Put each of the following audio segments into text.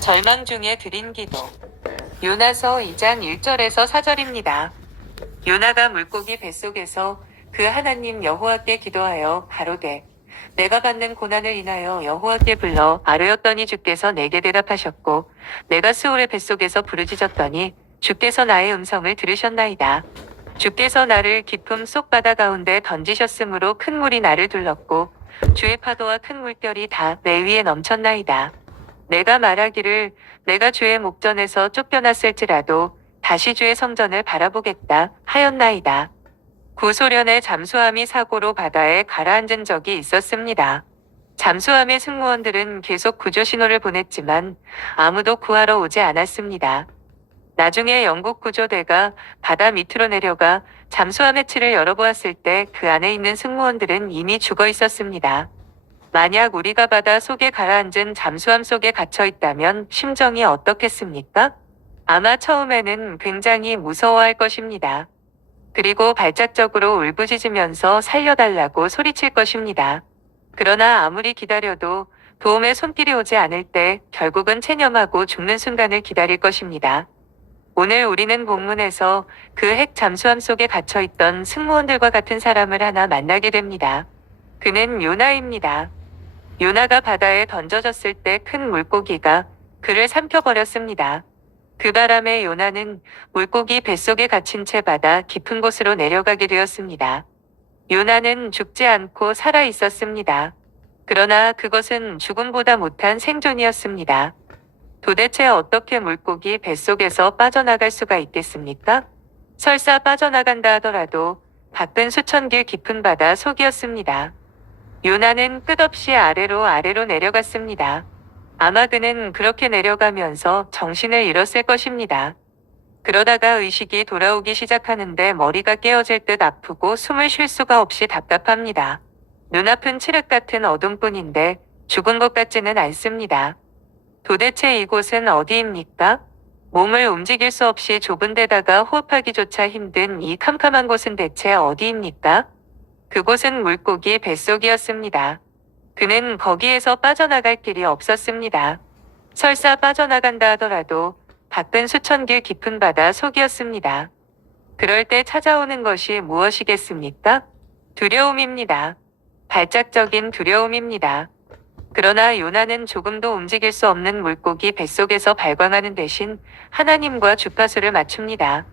절망 중에 드린 기도. 요나서 2장 1절에서 4절입니다. 요나가 물고기 뱃속에서 그 하나님 여호와께 기도하여 가로되 내가 받는 고난을 인하여 여호와께 불러 아뢰었더니 주께서 내게 대답하셨고 내가 스올의 뱃속에서 부르짖었더니 주께서 나의 음성을 들으셨나이다. 주께서 나를 깊음 속 바다 가운데 던지셨으므로 큰 물이 나를 둘렀고 주의 파도와 큰 물결이 다 내 위에 넘쳤나이다. 내가 말하기를 내가 주의 목전에서 쫓겨났을지라도 다시 주의 성전을 바라보겠다 하였나이다. 구소련의 잠수함이 사고로 바다에 가라앉은 적이 있었습니다. 잠수함의 승무원들은 계속 구조 신호를 보냈지만 아무도 구하러 오지 않았습니다. 나중에 영국 구조대가 바다 밑으로 내려가 잠수함 해치를 열어보았을 때 그 안에 있는 승무원들은 이미 죽어 있었습니다. 만약 우리가 바다 속에 가라앉은 잠수함 속에 갇혀 있다면 심정이 어떻겠습니까? 아마 처음에는 굉장히 무서워할 것입니다. 그리고 발작적으로 울부짖으면서 살려달라고 소리칠 것입니다. 그러나 아무리 기다려도 도움의 손길이 오지 않을 때 결국은 체념하고 죽는 순간을 기다릴 것입니다. 오늘 우리는 본문에서 그 핵 잠수함 속에 갇혀있던 승무원들과 같은 사람을 하나 만나게 됩니다. 그는 요나입니다. 요나가 바다에 던져졌을 때 큰 물고기가 그를 삼켜버렸습니다. 그 바람에 요나는 물고기 뱃속에 갇힌 채 바다 깊은 곳으로 내려가게 되었습니다. 요나는 죽지 않고 살아 있었습니다. 그러나 그것은 죽음보다 못한 생존이었습니다. 도대체 어떻게 물고기 뱃속에서 빠져나갈 수가 있겠습니까? 설사 빠져나간다 하더라도 밖은 수천 길 깊은 바다 속이었습니다. 요나는 끝없이 아래로 내려갔습니다. 아마 그는 그렇게 내려가면서 정신을 잃었을 것입니다. 그러다가 의식이 돌아오기 시작하는데 머리가 깨어질 듯 아프고 숨을 쉴 수가 없이 답답합니다. 눈앞은 칠흑 같은 어둠뿐인데 죽은 것 같지는 않습니다. 도대체 이곳은 어디입니까? 몸을 움직일 수 없이 좁은 데다가 호흡하기조차 힘든 이 캄캄한 곳은 대체 어디입니까? 그곳은 물고기 뱃속이었습니다. 그는 거기에서 빠져나갈 길이 없었습니다. 설사 빠져나간다 하더라도 밖은 수천 길 깊은 바다 속이었습니다. 그럴 때 찾아오는 것이 무엇이겠습니까? 두려움입니다. 발작적인 두려움입니다. 그러나 요나는 조금도 움직일 수 없는 물고기 뱃속에서 발광하는 대신 하나님과 주파수를 맞춥니다.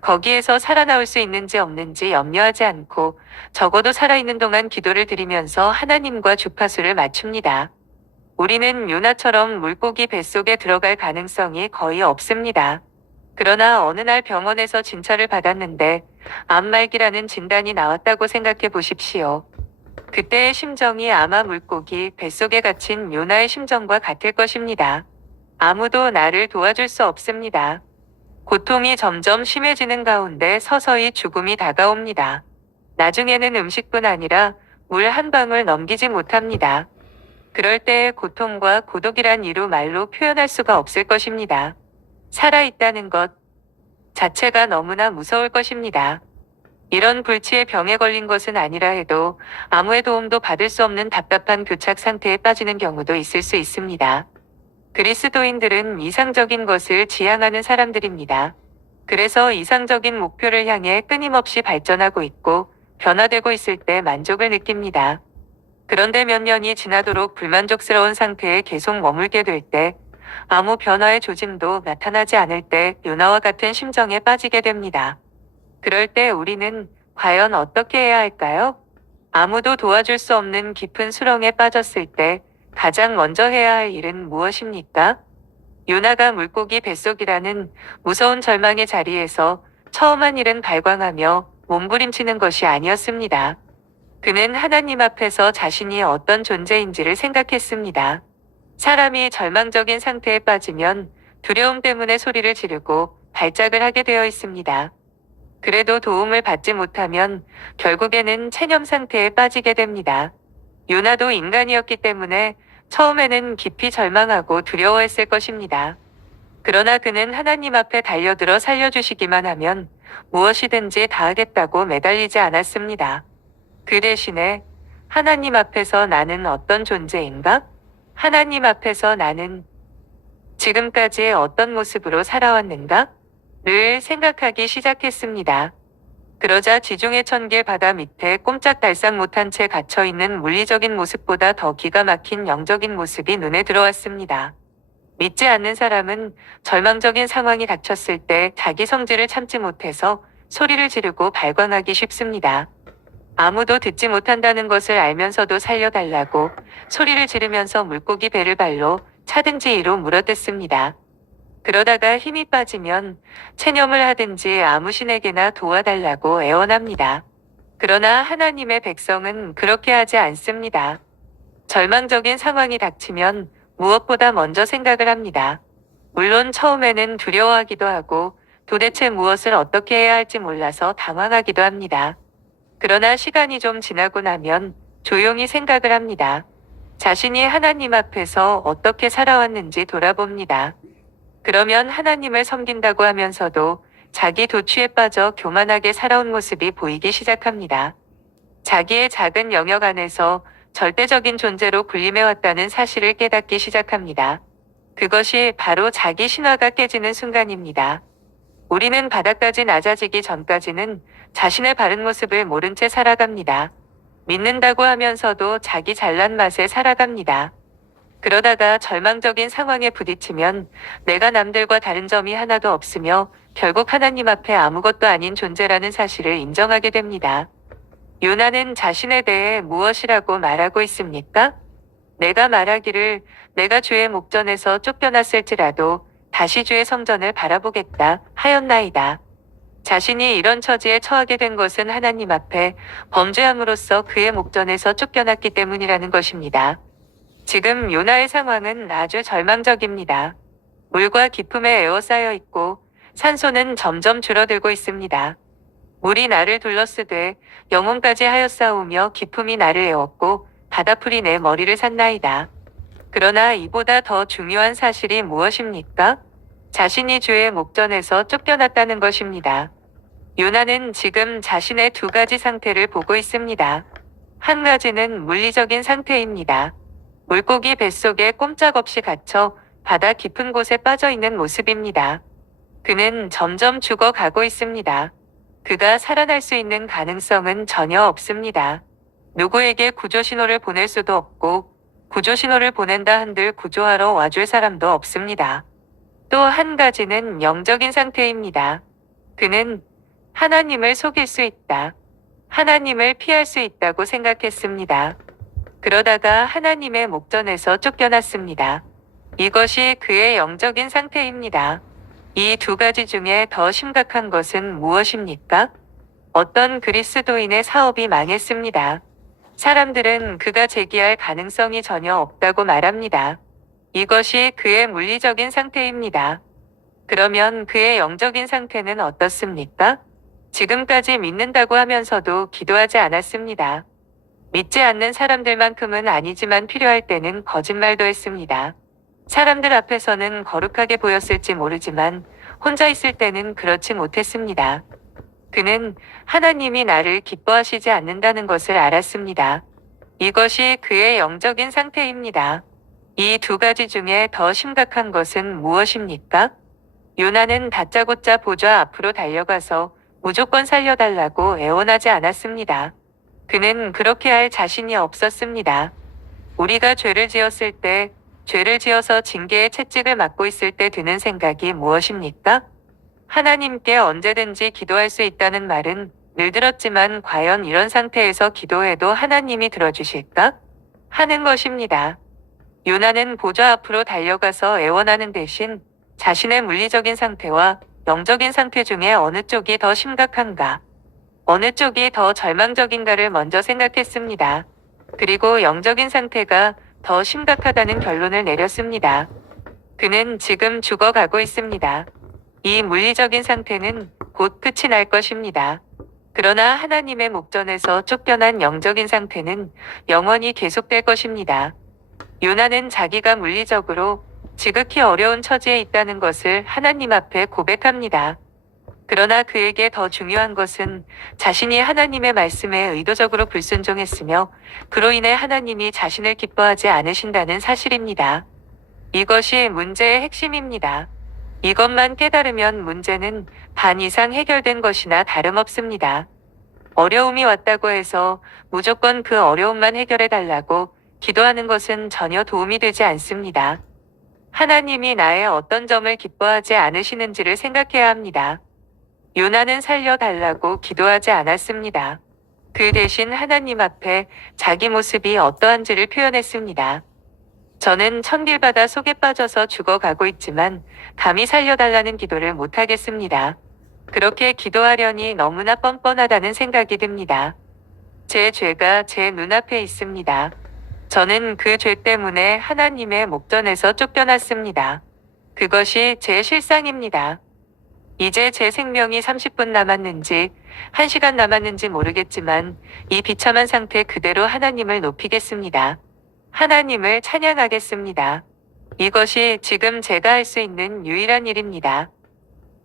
거기에서 살아나올 수 있는지 없는지 염려하지 않고 적어도 살아있는 동안 기도를 드리면서 하나님과 주파수를 맞춥니다. 우리는 요나처럼 물고기 뱃속에 들어갈 가능성이 거의 없습니다. 그러나 어느 날 병원에서 진찰을 받았는데 암말기라는 진단이 나왔다고 생각해 보십시오. 그때의 심정이 아마 물고기 뱃속에 갇힌 요나의 심정과 같을 것입니다. 아무도 나를 도와줄 수 없습니다. 고통이 점점 심해지는 가운데 서서히 죽음이 다가옵니다. 나중에는 음식뿐 아니라 물 한 방울 넘기지 못합니다. 그럴 때의 고통과 고독이란 이루 말로 표현할 수가 없을 것입니다. 살아있다는 것 자체가 너무나 무서울 것입니다. 이런 불치의 병에 걸린 것은 아니라 해도 아무의 도움도 받을 수 없는 답답한 교착 상태에 빠지는 경우도 있을 수 있습니다. 그리스도인들은 이상적인 것을 지향하는 사람들입니다. 그래서 이상적인 목표를 향해 끊임없이 발전하고 있고 변화되고 있을 때 만족을 느낍니다. 그런데 몇 년이 지나도록 불만족스러운 상태에 계속 머물게 될 때, 아무 변화의 조짐도 나타나지 않을 때 요나와 같은 심정에 빠지게 됩니다. 그럴 때 우리는 과연 어떻게 해야 할까요? 아무도 도와줄 수 없는 깊은 수렁에 빠졌을 때 가장 먼저 해야 할 일은 무엇입니까? 요나가 물고기 뱃속이라는 무서운 절망의 자리에서 처음 한 일은 발광하며 몸부림치는 것이 아니었습니다. 그는 하나님 앞에서 자신이 어떤 존재인지를 생각했습니다. 사람이 절망적인 상태에 빠지면 두려움 때문에 소리를 지르고 발작을 하게 되어 있습니다. 그래도 도움을 받지 못하면 결국에는 체념 상태에 빠지게 됩니다. 요나도 인간이었기 때문에 처음에는 깊이 절망하고 두려워했을 것입니다. 그러나 그는 하나님 앞에 달려들어 살려주시기만 하면 무엇이든지 다 하겠다고 매달리지 않았습니다. 그 대신에 하나님 앞에서 나는 어떤 존재인가? 하나님 앞에서 나는 지금까지 어떤 모습으로 살아왔는가? 를 생각하기 시작했습니다. 그러자 지중해 천개 바다 밑에 꼼짝달싹 못한 채 갇혀있는 물리적인 모습보다 더 기가 막힌 영적인 모습이 눈에 들어왔습니다. 믿지 않는 사람은 절망적인 상황이 닥쳤을 때 자기 성질을 참지 못해서 소리를 지르고 발광하기 쉽습니다. 아무도 듣지 못한다는 것을 알면서도 살려달라고 소리를 지르면서 물고기 배를 발로 차든지 이로 물어뜯습니다. 그러다가 힘이 빠지면 체념을 하든지 아무 신에게나 도와달라고 애원합니다. 그러나 하나님의 백성은 그렇게 하지 않습니다. 절망적인 상황이 닥치면 무엇보다 먼저 생각을 합니다. 물론 처음에는 두려워하기도 하고 도대체 무엇을 어떻게 해야 할지 몰라서 당황하기도 합니다. 그러나 시간이 좀 지나고 나면 조용히 생각을 합니다. 자신이 하나님 앞에서 어떻게 살아왔는지 돌아봅니다. 그러면 하나님을 섬긴다고 하면서도 자기 도취에 빠져 교만하게 살아온 모습이 보이기 시작합니다. 자기의 작은 영역 안에서 절대적인 존재로 군림해왔다는 사실을 깨닫기 시작합니다. 그것이 바로 자기 신화가 깨지는 순간입니다. 우리는 바닥까지 낮아지기 전까지는 자신의 바른 모습을 모른 채 살아갑니다. 믿는다고 하면서도 자기 잘난 맛에 살아갑니다. 그러다가 절망적인 상황에 부딪히면 내가 남들과 다른 점이 하나도 없으며 결국 하나님 앞에 아무것도 아닌 존재라는 사실을 인정하게 됩니다. 요나는 자신에 대해 무엇이라고 말하고 있습니까? 내가 말하기를 내가 주의 목전에서 쫓겨났을지라도 다시 주의 성전을 바라보겠다 하였나이다. 자신이 이런 처지에 처하게 된 것은 하나님 앞에 범죄함으로써 그의 목전에서 쫓겨났기 때문이라는 것입니다. 지금 요나의 상황은 아주 절망적입니다. 물과 기품에 에워싸여 있고 산소는 점점 줄어들고 있습니다. 물이 나를 둘러쓰되 영혼까지 하여싸우며 기품이 나를 에웠고 바다풀이 내 머리를 샀나이다. 그러나 이보다 더 중요한 사실이 무엇입니까? 자신이 주의 목전에서 쫓겨났다는 것입니다. 요나는 지금 자신의 두 가지 상태를 보고 있습니다. 한 가지는 물리적인 상태입니다. 물고기 뱃속에 꼼짝없이 갇혀 바다 깊은 곳에 빠져 있는 모습입니다. 그는 점점 죽어가고 있습니다. 그가 살아날 수 있는 가능성은 전혀 없습니다. 누구에게 구조 신호를 보낼 수도 없고 구조 신호를 보낸다 한들 구조하러 와줄 사람도 없습니다. 또 한 가지는 영적인 상태입니다. 그는 하나님을 속일 수 있다. 하나님을 피할 수 있다고 생각했습니다. 그러다가 하나님의 목전에서 쫓겨났습니다. 이것이 그의 영적인 상태입니다. 이 두 가지 중에 더 심각한 것은 무엇입니까? 어떤 그리스도인의 사업이 망했습니다. 사람들은 그가 재기할 가능성이 전혀 없다고 말합니다. 이것이 그의 물리적인 상태입니다. 그러면 그의 영적인 상태는 어떻습니까? 지금까지 믿는다고 하면서도 기도하지 않았습니다. 믿지 않는 사람들만큼은 아니지만 필요할 때는 거짓말도 했습니다. 사람들 앞에서는 거룩하게 보였을지 모르지만 혼자 있을 때는 그렇지 못했습니다. 그는 하나님이 나를 기뻐하시지 않는다는 것을 알았습니다. 이것이 그의 영적인 상태입니다. 이 두 가지 중에 더 심각한 것은 무엇입니까? 요나는 다짜고짜 보좌 앞으로 달려가서 무조건 살려달라고 애원하지 않았습니다. 그는 그렇게 할 자신이 없었습니다. 우리가 죄를 지었을 때, 죄를 지어서 징계의 채찍을 맞고 있을 때 드는 생각이 무엇입니까? 하나님께 언제든지 기도할 수 있다는 말은 늘 들었지만 과연 이런 상태에서 기도해도 하나님이 들어주실까? 하는 것입니다. 요나는 보좌 앞으로 달려가서 애원하는 대신 자신의 물리적인 상태와 영적인 상태 중에 어느 쪽이 더 심각한가? 어느 쪽이 더 절망적인가를 먼저 생각했습니다. 그리고 영적인 상태가 더 심각하다는 결론을 내렸습니다. 그는 지금 죽어가고 있습니다. 이 물리적인 상태는 곧 끝이 날 것입니다. 그러나 하나님의 목전에서 쫓겨난 영적인 상태는 영원히 계속될 것입니다. 요나는 자기가 물리적으로 지극히 어려운 처지에 있다는 것을 하나님 앞에 고백합니다. 그러나 그에게 더 중요한 것은 자신이 하나님의 말씀에 의도적으로 불순종했으며 그로 인해 하나님이 자신을 기뻐하지 않으신다는 사실입니다. 이것이 문제의 핵심입니다. 이것만 깨달으면 문제는 반 이상 해결된 것이나 다름없습니다. 어려움이 왔다고 해서 무조건 그 어려움만 해결해 달라고 기도하는 것은 전혀 도움이 되지 않습니다. 하나님이 나의 어떤 점을 기뻐하지 않으시는지를 생각해야 합니다. 요나는 살려달라고 기도하지 않았습니다. 그 대신 하나님 앞에 자기 모습이 어떠한지를 표현했습니다. 저는 천길바다 속에 빠져서 죽어가고 있지만 감히 살려달라는 기도를 못하겠습니다. 그렇게 기도하려니 너무나 뻔뻔하다는 생각이 듭니다. 제 죄가 제 눈앞에 있습니다. 저는 그 죄 때문에 하나님의 목전에서 쫓겨났습니다. 그것이 제 실상입니다. 이제 제 생명이 30분 남았는지 1시간 남았는지 모르겠지만 이 비참한 상태 그대로 하나님을 높이겠습니다. 하나님을 찬양하겠습니다. 이것이 지금 제가 할 수 있는 유일한 일입니다.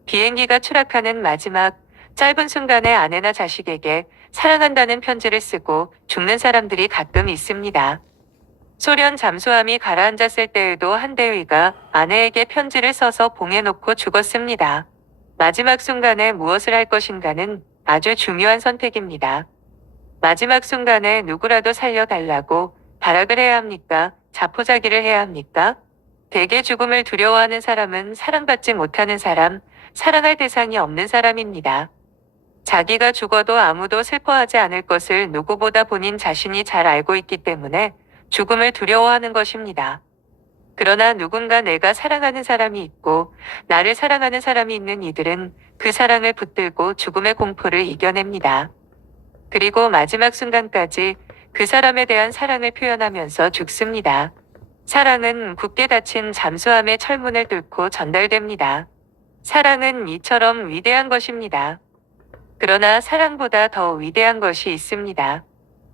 비행기가 추락하는 마지막 짧은 순간에 아내나 자식에게 사랑한다는 편지를 쓰고 죽는 사람들이 가끔 있습니다. 소련 잠수함이 가라앉았을 때에도 한 대위가 아내에게 편지를 써서 봉에 놓고 죽었습니다. 마지막 순간에 무엇을 할 것인가는 아주 중요한 선택입니다. 마지막 순간에 누구라도 살려달라고 발악을 해야 합니까? 자포자기를 해야 합니까? 대개 죽음을 두려워하는 사람은 사랑받지 못하는 사람, 사랑할 대상이 없는 사람입니다. 자기가 죽어도 아무도 슬퍼하지 않을 것을 누구보다 본인 자신이 잘 알고 있기 때문에 죽음을 두려워하는 것입니다. 그러나 누군가 내가 사랑하는 사람이 있고 나를 사랑하는 사람이 있는 이들은 그 사랑을 붙들고 죽음의 공포를 이겨냅니다. 그리고 마지막 순간까지 그 사람에 대한 사랑을 표현하면서 죽습니다. 사랑은 굳게 닫힌 잠수함의 철문을 뚫고 전달됩니다. 사랑은 이처럼 위대한 것입니다. 그러나 사랑보다 더 위대한 것이 있습니다.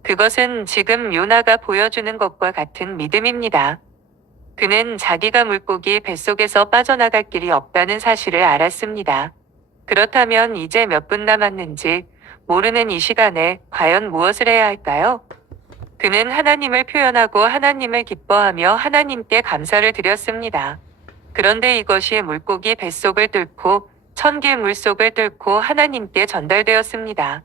그것은 지금 요나가 보여주는 것과 같은 믿음입니다. 그는 자기가 물고기 뱃속에서 빠져나갈 길이 없다는 사실을 알았습니다. 그렇다면 이제 몇 분 남았는지 모르는 이 시간에 과연 무엇을 해야 할까요? 그는 하나님을 표현하고 하나님을 기뻐하며 하나님께 감사를 드렸습니다. 그런데 이것이 물고기 뱃속을 뚫고 천길 물속을 뚫고 하나님께 전달되었습니다.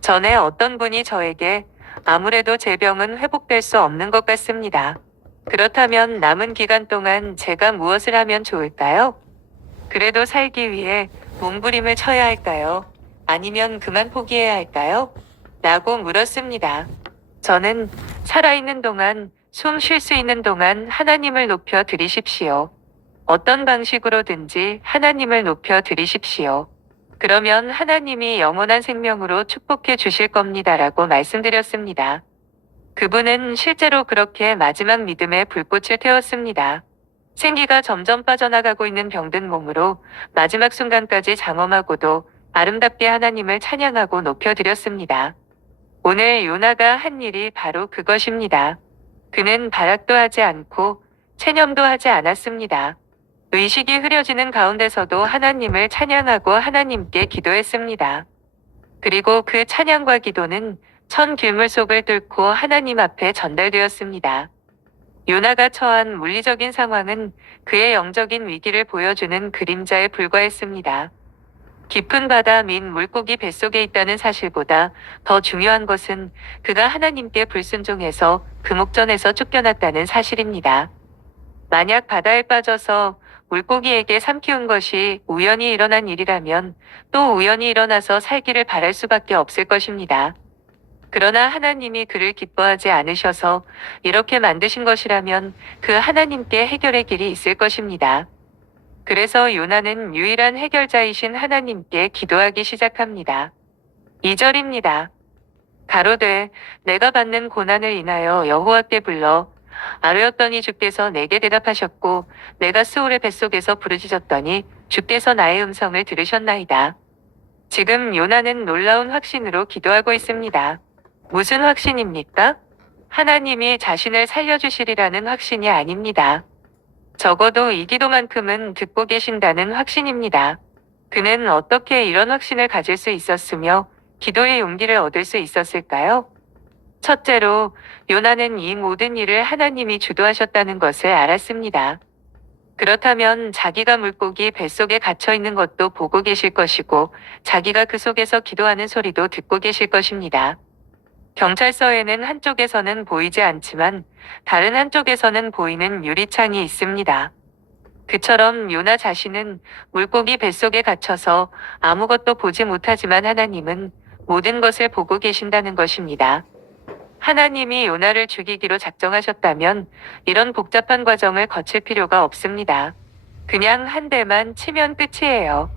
전에 어떤 분이 저에게 아무래도 제 병은 회복될 수 없는 것 같습니다. 그렇다면 남은 기간 동안 제가 무엇을 하면 좋을까요? 그래도 살기 위해 몸부림을 쳐야 할까요? 아니면 그만 포기해야 할까요? 라고 물었습니다. 저는 살아있는 동안, 숨 쉴 수 있는 동안 하나님을 높여 드리십시오. 어떤 방식으로든지 하나님을 높여 드리십시오. 그러면 하나님이 영원한 생명으로 축복해 주실 겁니다라고 말씀드렸습니다. 그분은 실제로 그렇게 마지막 믿음의 불꽃을 태웠습니다. 생기가 점점 빠져나가고 있는 병든 몸으로 마지막 순간까지 장엄하고도 아름답게 하나님을 찬양하고 높여드렸습니다. 오늘 요나가 한 일이 바로 그것입니다. 그는 발악도 하지 않고 체념도 하지 않았습니다. 의식이 흐려지는 가운데서도 하나님을 찬양하고 하나님께 기도했습니다. 그리고 그 찬양과 기도는 천 길물 속을 뚫고 하나님 앞에 전달되었습니다. 요나가 처한 물리적인 상황은 그의 영적인 위기를 보여주는 그림자에 불과했습니다. 깊은 바다 민 물고기 뱃속에 있다는 사실보다 더 중요한 것은 그가 하나님께 불순종해서 금옥전에서 쫓겨났다는 사실입니다. 만약 바다에 빠져서 물고기에게 삼키운 것이 우연히 일어난 일이라면 또 우연히 일어나서 살기를 바랄 수밖에 없을 것입니다. 그러나 하나님이 그를 기뻐하지 않으셔서 이렇게 만드신 것이라면 그 하나님께 해결의 길이 있을 것입니다. 그래서 요나는 유일한 해결자이신 하나님께 기도하기 시작합니다. 2절입니다. 가로되 내가 받는 고난을 인하여 여호와께 불러 아뢰었더니 주께서 내게 대답하셨고 내가 스올의 뱃속에서 부르짖었더니 주께서 나의 음성을 들으셨나이다. 지금 요나는 놀라운 확신으로 기도하고 있습니다. 무슨 확신입니까? 하나님이 자신을 살려주시리라는 확신이 아닙니다. 적어도 이 기도만큼은 듣고 계신다는 확신입니다. 그는 어떻게 이런 확신을 가질 수 있었으며 기도의 용기를 얻을 수 있었을까요? 첫째로, 요나는 이 모든 일을 하나님이 주도하셨다는 것을 알았습니다. 그렇다면 자기가 물고기 뱃속에 갇혀 있는 것도 보고 계실 것이고, 자기가 그 속에서 기도하는 소리도 듣고 계실 것입니다. 경찰서에는 한쪽에서는 보이지 않지만 다른 한쪽에서는 보이는 유리창이 있습니다. 그처럼 요나 자신은 물고기 뱃속에 갇혀서 아무것도 보지 못하지만 하나님은 모든 것을 보고 계신다는 것입니다. 하나님이 요나를 죽이기로 작정하셨다면 이런 복잡한 과정을 거칠 필요가 없습니다. 그냥 한 대만 치면 끝이에요.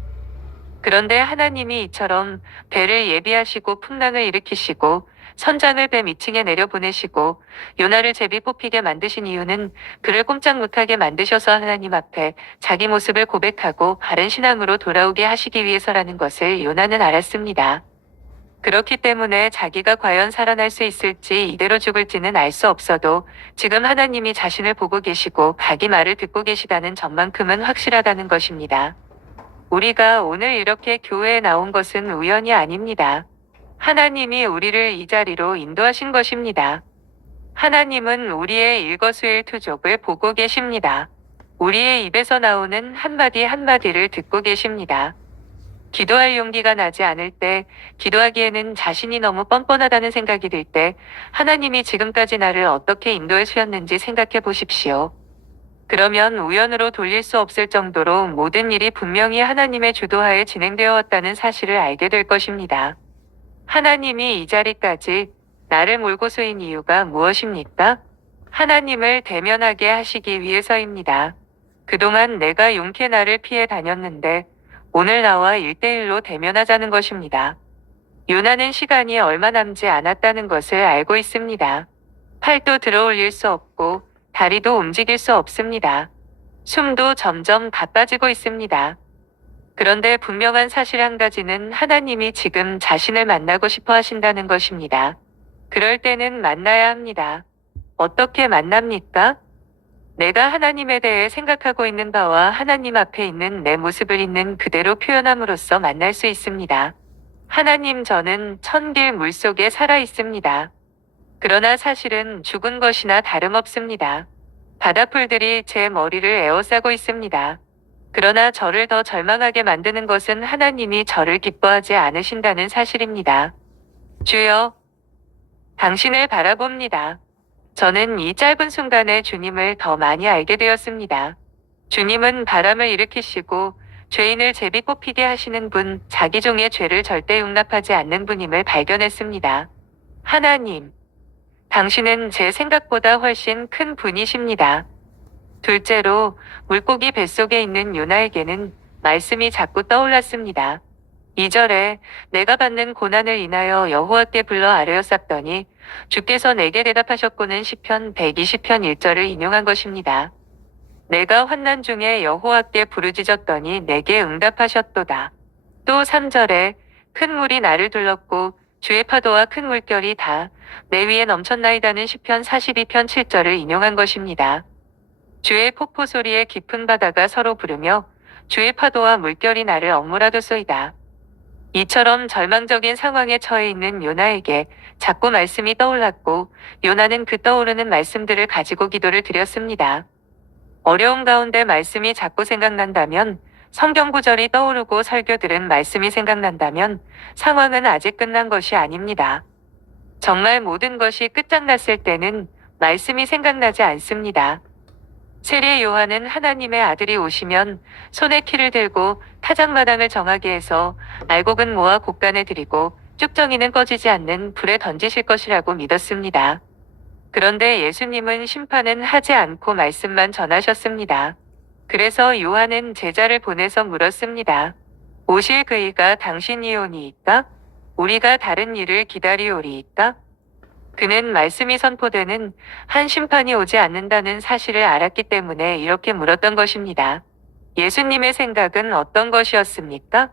그런데 하나님이 이처럼 배를 예비하시고 풍랑을 일으키시고 선장을 배 밑층에 내려보내시고 요나를 제비 뽑히게 만드신 이유는 그를 꼼짝 못하게 만드셔서 하나님 앞에 자기 모습을 고백하고 바른 신앙으로 돌아오게 하시기 위해서라는 것을 요나는 알았습니다. 그렇기 때문에 자기가 과연 살아날 수 있을지 이대로 죽을지는 알 수 없어도 지금 하나님이 자신을 보고 계시고 자기 말을 듣고 계시다는 점만큼은 확실하다는 것입니다. 우리가 오늘 이렇게 교회에 나온 것은 우연이 아닙니다. 하나님이 우리를 이 자리로 인도하신 것입니다. 하나님은 우리의 일거수일투족을 보고 계십니다. 우리의 입에서 나오는 한마디 한마디를 듣고 계십니다. 기도할 용기가 나지 않을 때, 기도하기에는 자신이 너무 뻔뻔하다는 생각이 들 때, 하나님이 지금까지 나를 어떻게 인도해 주셨는지 생각해 보십시오. 그러면 우연으로 돌릴 수 없을 정도로 모든 일이 분명히 하나님의 주도하에 진행되어 왔다는 사실을 알게 될 것입니다. 하나님이 이 자리까지 나를 몰고 서인 이유가 무엇입니까? 하나님을 대면하게 하시기 위해서입니다. 그동안 내가 용케 나를 피해 다녔는데 오늘 나와 1대1로 대면하자는 것입니다. 요나는 시간이 얼마 남지 않았다는 것을 알고 있습니다. 팔도 들어 올릴 수 없고 다리도 움직일 수 없습니다. 숨도 점점 가빠지고 있습니다. 그런데 분명한 사실 한 가지는 하나님이 지금 자신을 만나고 싶어 하신다는 것입니다. 그럴 때는 만나야 합니다. 어떻게 만납니까? 내가 하나님에 대해 생각하고 있는 바와 하나님 앞에 있는 내 모습을 있는 그대로 표현함으로써 만날 수 있습니다. 하나님, 저는 천길 물속에 살아 있습니다. 그러나 사실은 죽은 것이나 다름없습니다. 바다풀들이 제 머리를 에워싸고 있습니다. 그러나 저를 더 절망하게 만드는 것은 하나님이 저를 기뻐하지 않으신다는 사실입니다. 주여, 당신을 바라봅니다. 저는 이 짧은 순간에 주님을 더 많이 알게 되었습니다. 주님은 바람을 일으키시고 죄인을 제비 뽑히게 하시는 분, 자기 종의 죄를 절대 용납하지 않는 분임을 발견했습니다. 하나님, 당신은 제 생각보다 훨씬 큰 분이십니다. 둘째로, 물고기 뱃속에 있는 요나에게는 말씀이 자꾸 떠올랐습니다. 2절에 내가 받는 고난을 인하여 여호와께 불러 아뢰어 쌌더니 주께서 내게 대답하셨고는 시편 120편 1절을 인용한 것입니다. 내가 환난 중에 여호와께 부르짖었더니 내게 응답하셨도다. 또 3절에 큰 물이 나를 둘렀고 주의 파도와 큰 물결이 다 내 위에 넘쳤나이다는 시편 42편 7절을 인용한 것입니다. 주의 폭포 소리에 깊은 바다가 서로 부르며 주의 파도와 물결이 나를 엉물하도소이다. 이처럼 절망적인 상황에 처해 있는 요나에게 자꾸 말씀이 떠올랐고 요나는 그 떠오르는 말씀들을 가지고 기도를 드렸습니다. 어려움 가운데 말씀이 자꾸 생각난다면, 성경 구절이 떠오르고 설교 들은 말씀이 생각난다면 상황은 아직 끝난 것이 아닙니다. 정말 모든 것이 끝장났을 때는 말씀이 생각나지 않습니다. 세례 요한은 하나님의 아들이 오시면 손에 키를 들고 타작마당을 정하게 해서 알곡은 모아 곡간에 들이고 쭉정이는 꺼지지 않는 불에 던지실 것이라고 믿었습니다. 그런데 예수님은 심판은 하지 않고 말씀만 전하셨습니다. 그래서 요한은 제자를 보내서 물었습니다. 오실 그이가 당신이오니이까? 우리가 다른 일을 기다리오리이까? 그는 말씀이 선포되는 한 심판이 오지 않는다는 사실을 알았기 때문에 이렇게 물었던 것입니다. 예수님의 생각은 어떤 것이었습니까?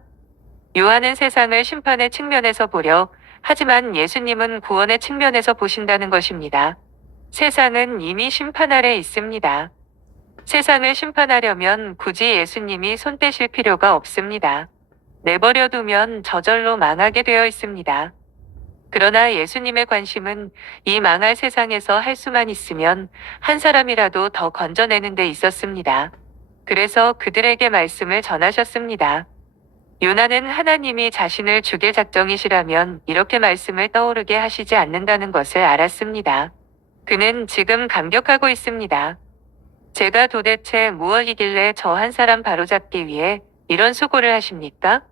요한은 세상을 심판의 측면에서 보려, 하지만 예수님은 구원의 측면에서 보신다는 것입니다. 세상은 이미 심판 아래 있습니다. 세상을 심판하려면 굳이 예수님이 손 떼실 필요가 없습니다. 내버려 두면 저절로 망하게 되어 있습니다. 그러나 예수님의 관심은 이 망할 세상에서 할 수만 있으면 한 사람이라도 더 건져내는 데 있었습니다. 그래서 그들에게 말씀을 전하셨습니다. 요나는 하나님이 자신을 죽일 작정이시라면 이렇게 말씀을 떠오르게 하시지 않는다는 것을 알았습니다. 그는 지금 감격하고 있습니다. 제가 도대체 무엇이길래 저 한 사람 바로잡기 위해 이런 수고를 하십니까?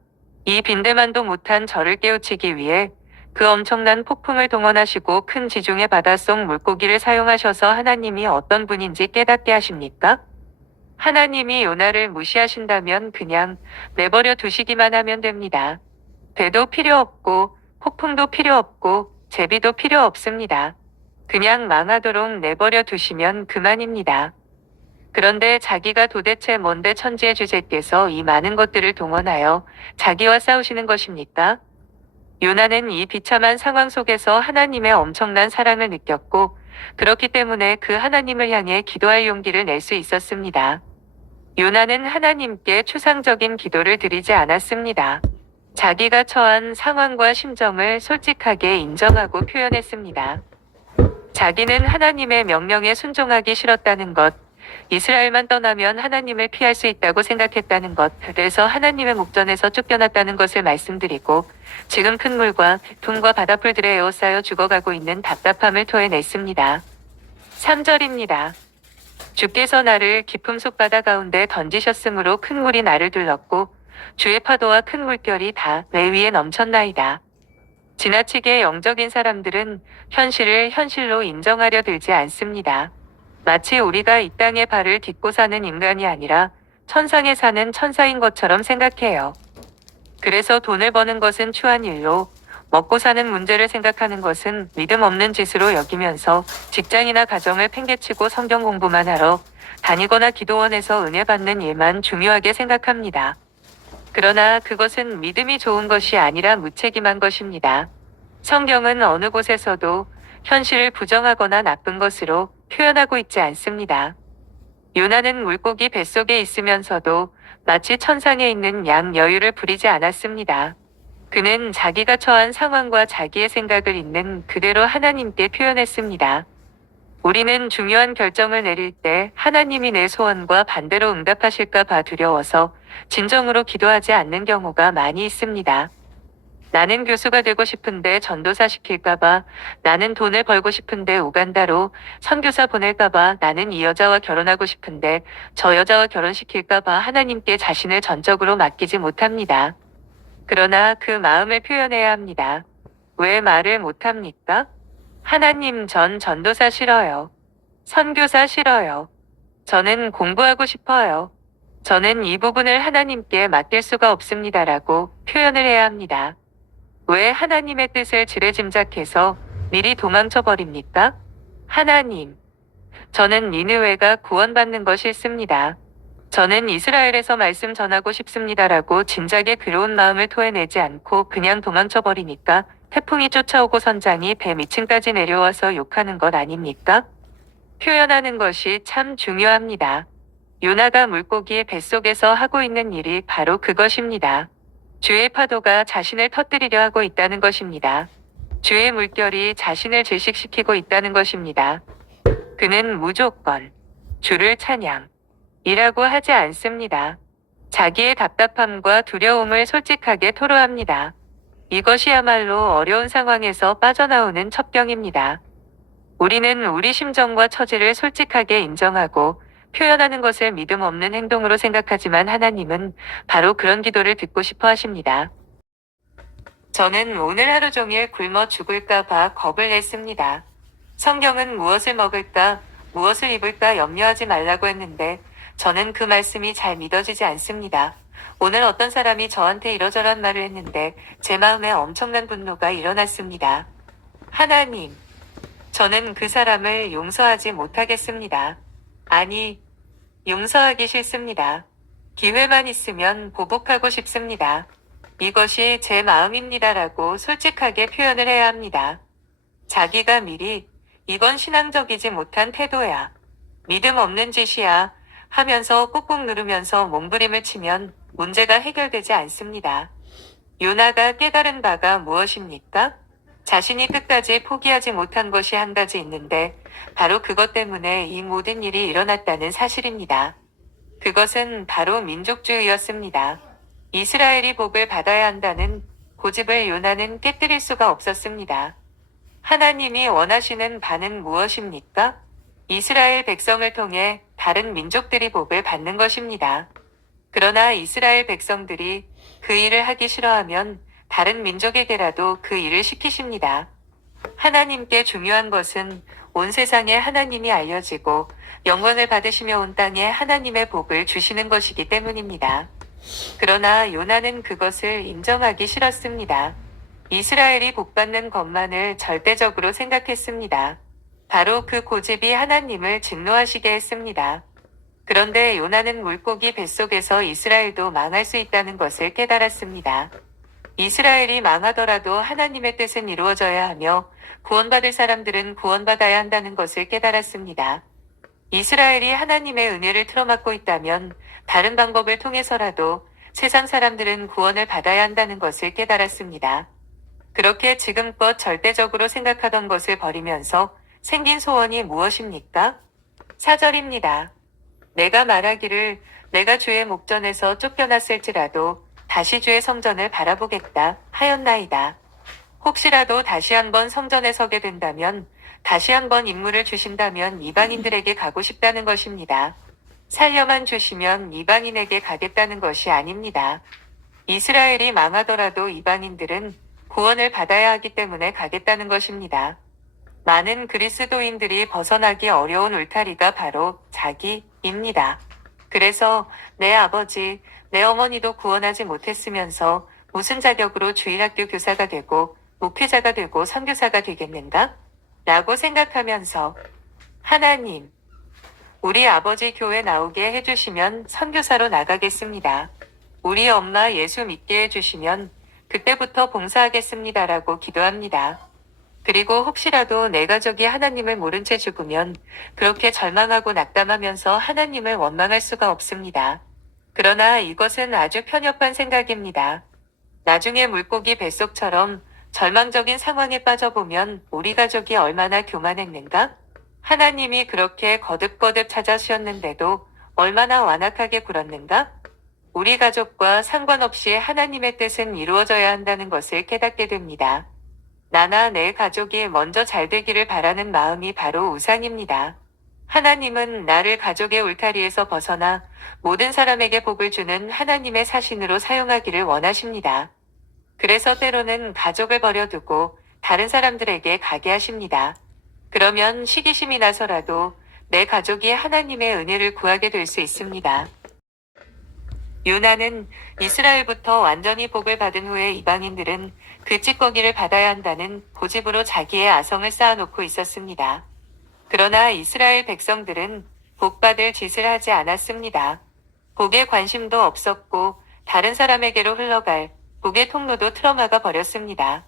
이 빈대만도 못한 저를 깨우치기 위해 그 엄청난 폭풍을 동원하시고 큰 지중해 바닷속 물고기를 사용하셔서 하나님이 어떤 분인지 깨닫게 하십니까? 하나님이 요나를 무시하신다면 그냥 내버려 두시기만 하면 됩니다. 배도 필요 없고 폭풍도 필요 없고 제비도 필요 없습니다. 그냥 망하도록 내버려 두시면 그만입니다. 그런데 자기가 도대체 뭔데 천지의 주제께서 이 많은 것들을 동원하여 자기와 싸우시는 것입니까? 요나는 이 비참한 상황 속에서 하나님의 엄청난 사랑을 느꼈고 그렇기 때문에 그 하나님을 향해 기도할 용기를 낼 수 있었습니다. 요나는 하나님께 추상적인 기도를 드리지 않았습니다. 자기가 처한 상황과 심정을 솔직하게 인정하고 표현했습니다. 자기는 하나님의 명령에 순종하기 싫었다는 것, 이스라엘만 떠나면 하나님을 피할 수 있다고 생각했다는 것, 그래서 하나님의 목전에서 쫓겨났다는 것을 말씀드리고 지금 큰 물과 둠과 바닷불들에 에워싸여 죽어가고 있는 답답함을 토해냈습니다. 3절입니다. 주께서 나를 깊음 속 바다 가운데 던지셨으므로 큰 물이 나를 둘렀고 주의 파도와 큰 물결이 다 내 위에 넘쳤나이다. 지나치게 영적인 사람들은 현실을 현실로 인정하려 들지 않습니다. 마치 우리가 이 땅에 발을 딛고 사는 인간이 아니라 천상에 사는 천사인 것처럼 생각해요. 그래서 돈을 버는 것은 추한 일로, 먹고 사는 문제를 생각하는 것은 믿음 없는 짓으로 여기면서 직장이나 가정을 팽개치고 성경 공부만 하러 다니거나 기도원에서 은혜 받는 일만 중요하게 생각합니다. 그러나 그것은 믿음이 좋은 것이 아니라 무책임한 것입니다. 성경은 어느 곳에서도 현실을 부정하거나 나쁜 것으로 표현하고 있지 않습니다. 요나는 물고기 뱃속에 있으면서도 마치 천상에 있는 양 여유를 부리지 않았습니다. 그는 자기가 처한 상황과 자기의 생각을 있는 그대로 하나님께 표현했습니다. 우리는 중요한 결정을 내릴 때 하나님이 내 소원과 반대로 응답하실까 봐 두려워서 진정으로 기도하지 않는 경우가 많이 있습니다. 나는 교수가 되고 싶은데 전도사 시킬까봐, 나는 돈을 벌고 싶은데 우간다로 선교사 보낼까봐, 나는 이 여자와 결혼하고 싶은데 저 여자와 결혼시킬까봐 하나님께 자신을 전적으로 맡기지 못합니다. 그러나 그 마음을 표현해야 합니다. 왜 말을 못합니까? 하나님, 전 전도사 싫어요. 선교사 싫어요. 저는 공부하고 싶어요. 저는 이 부분을 하나님께 맡길 수가 없습니다라고 표현을 해야 합니다. 왜 하나님의 뜻을 지레짐작해서 미리 도망쳐 버립니까? 하나님, 저는 니느웨가 구원받는 거 싫습니다. 저는 이스라엘에서 말씀 전하고 싶습니다라고 진작에 괴로운 마음을 토해내지 않고 그냥 도망쳐 버리니까 태풍이 쫓아오고 선장이 배 밑층까지 내려와서 욕하는 것 아닙니까? 표현하는 것이 참 중요합니다. 요나가 물고기의 뱃속에서 하고 있는 일이 바로 그것입니다. 주의 파도가 자신을 터뜨리려 하고 있다는 것입니다. 주의 물결이 자신을 질식시키고 있다는 것입니다. 그는 무조건 주를 찬양이라고 하지 않습니다. 자기의 답답함과 두려움을 솔직하게 토로합니다. 이것이야말로 어려운 상황에서 빠져나오는 첩경입니다. 우리는 우리 심정과 처지를 솔직하게 인정하고 표현하는 것을 믿음 없는 행동으로 생각하지만 하나님은 바로 그런 기도를 듣고 싶어 하십니다. 저는 오늘 하루 종일 굶어 죽을까 봐 겁을 냈습니다. 성경은 무엇을 먹을까, 무엇을 입을까 염려하지 말라고 했는데 저는 그 말씀이 잘 믿어지지 않습니다. 오늘 어떤 사람이 저한테 이러저러한 말을 했는데 제 마음에 엄청난 분노가 일어났습니다. 하나님, 저는 그 사람을 용서하지 못하겠습니다. 아니, 용서하기 싫습니다. 기회만 있으면 보복하고 싶습니다. 이것이 제 마음입니다라고 솔직하게 표현을 해야 합니다. 자기가 미리 이건 신앙적이지 못한 태도야, 믿음 없는 짓이야 하면서 꾹꾹 누르면서 몸부림을 치면 문제가 해결되지 않습니다. 요나가 깨달은 바가 무엇입니까? 자신이 끝까지 포기하지 못한 것이 한 가지 있는데 바로 그것 때문에 이 모든 일이 일어났다는 사실입니다. 그것은 바로 민족주의였습니다. 이스라엘이 복을 받아야 한다는 고집을 요나는 깨뜨릴 수가 없었습니다. 하나님이 원하시는 바는 무엇입니까? 이스라엘 백성을 통해 다른 민족들이 복을 받는 것입니다. 그러나 이스라엘 백성들이 그 일을 하기 싫어하면 다른 민족에게라도 그 일을 시키십니다. 하나님께 중요한 것은 온 세상에 하나님이 알려지고 영광을 받으시며 온 땅에 하나님의 복을 주시는 것이기 때문입니다. 그러나 요나는 그것을 인정하기 싫었습니다. 이스라엘이 복받는 것만을 절대적으로 생각했습니다. 바로 그 고집이 하나님을 진노하시게 했습니다. 그런데 요나는 물고기 뱃속에서 이스라엘도 망할 수 있다는 것을 깨달았습니다. 이스라엘이 망하더라도 하나님의 뜻은 이루어져야 하며 구원받을 사람들은 구원받아야 한다는 것을 깨달았습니다. 이스라엘이 하나님의 은혜를 틀어막고 있다면 다른 방법을 통해서라도 세상 사람들은 구원을 받아야 한다는 것을 깨달았습니다. 그렇게 지금껏 절대적으로 생각하던 것을 버리면서 생긴 소원이 무엇입니까? 4절입니다. 내가 말하기를 내가 주의 목전에서 쫓겨났을지라도 다시 주의 성전을 바라보겠다 하였나이다. 혹시라도 다시 한번 성전에 서게 된다면, 다시 한번 임무를 주신다면 이방인들에게 가고 싶다는 것입니다. 살려만 주시면 이방인에게 가겠다는 것이 아닙니다. 이스라엘이 망하더라도 이방인들은 구원을 받아야 하기 때문에 가겠다는 것입니다. 많은 그리스도인들이 벗어나기 어려운 울타리가 바로 자기입니다. 그래서 내 아버지, 내 어머니도 구원하지 못했으면서 무슨 자격으로 주일학교 교사가 되고 목회자가 되고 선교사가 되겠는가? 라고 생각하면서 하나님, 우리 아버지 교회 나오게 해주시면 선교사로 나가겠습니다. 우리 엄마 예수 믿게 해주시면 그때부터 봉사하겠습니다라고 기도합니다. 그리고 혹시라도 내 가족이 하나님을 모른 채 죽으면 그렇게 절망하고 낙담하면서 하나님을 원망할 수가 없습니다. 그러나 이것은 아주 편협한 생각입니다. 나중에 물고기 뱃속처럼 절망적인 상황에 빠져보면 우리 가족이 얼마나 교만했는가? 하나님이 그렇게 거듭거듭 찾아주셨는데도 얼마나 완악하게 굴었는가? 우리 가족과 상관없이 하나님의 뜻은 이루어져야 한다는 것을 깨닫게 됩니다. 나나 내 가족이 먼저 잘 되기를 바라는 마음이 바로 우상입니다. 하나님은 나를 가족의 울타리에서 벗어나 모든 사람에게 복을 주는 하나님의 사신으로 사용하기를 원하십니다. 그래서 때로는 가족을 버려두고 다른 사람들에게 가게 하십니다. 그러면 시기심이 나서라도 내 가족이 하나님의 은혜를 구하게 될 수 있습니다. 요나는 이스라엘부터 완전히 복을 받은 후에 이방인들은 그 찌꺼기를 받아야 한다는 고집으로 자기의 아성을 쌓아놓고 있었습니다. 그러나 이스라엘 백성들은 복받을 짓을 하지 않았습니다. 복에 관심도 없었고 다른 사람에게로 흘러갈 복의 통로도 틀어막아 버렸습니다.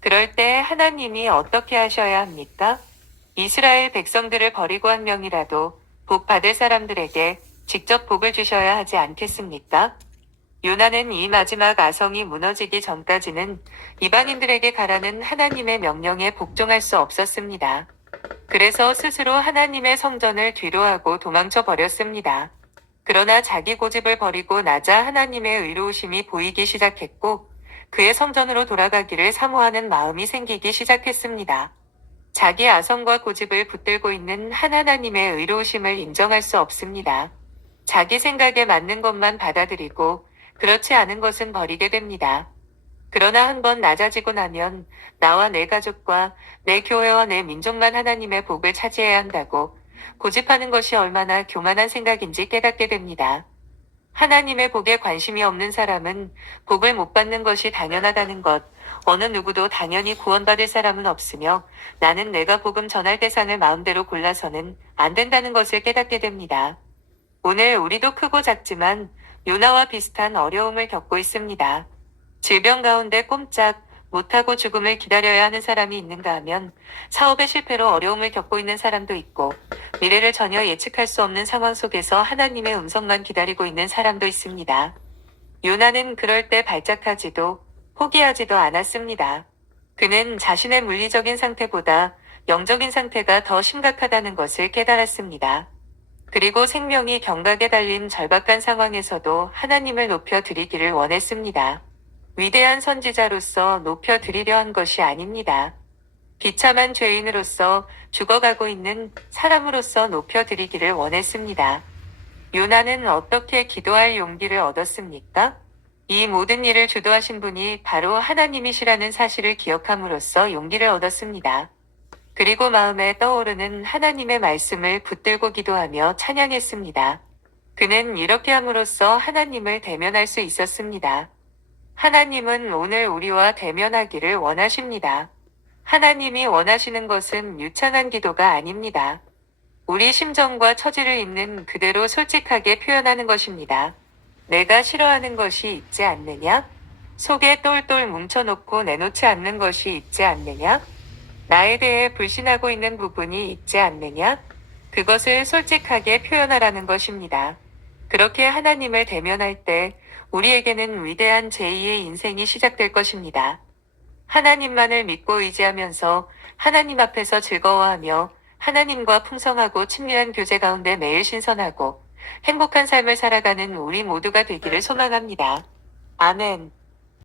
그럴 때 하나님이 어떻게 하셔야 합니까? 이스라엘 백성들을 버리고 한 명이라도 복 받을 사람들에게 직접 복을 주셔야 하지 않겠습니까? 요나는 이 마지막 아성이 무너지기 전까지는 이방인들에게 가라는 하나님의 명령에 복종할 수 없었습니다. 그래서 스스로 하나님의 성전을 뒤로하고 도망쳐 버렸습니다. 그러나 자기 고집을 버리고 나자 하나님의 의로우심이 보이기 시작했고 그의 성전으로 돌아가기를 사모하는 마음이 생기기 시작했습니다. 자기 아성과 고집을 붙들고 있는 한 하나님의 의로우심을 인정할 수 없습니다. 자기 생각에 맞는 것만 받아들이고 그렇지 않은 것은 버리게 됩니다. 그러나 한번 낮아지고 나면 나와 내 가족과 내 교회와 내 민족만 하나님의 복을 차지해야 한다고 고집하는 것이 얼마나 교만한 생각인지 깨닫게 됩니다. 하나님의 복에 관심이 없는 사람은 복을 못 받는 것이 당연하다는 것, 어느 누구도 당연히 구원받을 사람은 없으며 나는 내가 복음 전할 대상을 마음대로 골라서는 안 된다는 것을 깨닫게 됩니다. 오늘 우리도 크고 작지만 요나와 비슷한 어려움을 겪고 있습니다. 질병 가운데 꼼짝 못하고 죽음을 기다려야 하는 사람이 있는가 하면 사업의 실패로 어려움을 겪고 있는 사람도 있고 미래를 전혀 예측할 수 없는 상황 속에서 하나님의 음성만 기다리고 있는 사람도 있습니다. 요나는 그럴 때 발작하지도 포기하지도 않았습니다. 그는 자신의 물리적인 상태보다 영적인 상태가 더 심각하다는 것을 깨달았습니다. 그리고 생명이 경각에 달린 절박한 상황에서도 하나님을 높여드리기를 원했습니다. 위대한 선지자로서 높여드리려 한 것이 아닙니다. 비참한 죄인으로서 죽어가고 있는 사람으로서 높여드리기를 원했습니다. 요나는 어떻게 기도할 용기를 얻었습니까? 이 모든 일을 주도하신 분이 바로 하나님이시라는 사실을 기억함으로써 용기를 얻었습니다. 그리고 마음에 떠오르는 하나님의 말씀을 붙들고 기도하며 찬양했습니다. 그는 이렇게 함으로써 하나님을 대면할 수 있었습니다. 하나님은 오늘 우리와 대면하기를 원하십니다. 하나님이 원하시는 것은 유창한 기도가 아닙니다. 우리 심정과 처지를 있는 그대로 솔직하게 표현하는 것입니다. 내가 싫어하는 것이 있지 않느냐? 속에 똘똘 뭉쳐놓고 내놓지 않는 것이 있지 않느냐? 나에 대해 불신하고 있는 부분이 있지 않느냐? 그것을 솔직하게 표현하라는 것입니다. 그렇게 하나님을 대면할 때 우리에게는 위대한 제2의 인생이 시작될 것입니다. 하나님만을 믿고 의지하면서 하나님 앞에서 즐거워하며 하나님과 풍성하고 친밀한 교제 가운데 매일 신선하고 행복한 삶을 살아가는 우리 모두가 되기를 소망합니다. 아멘.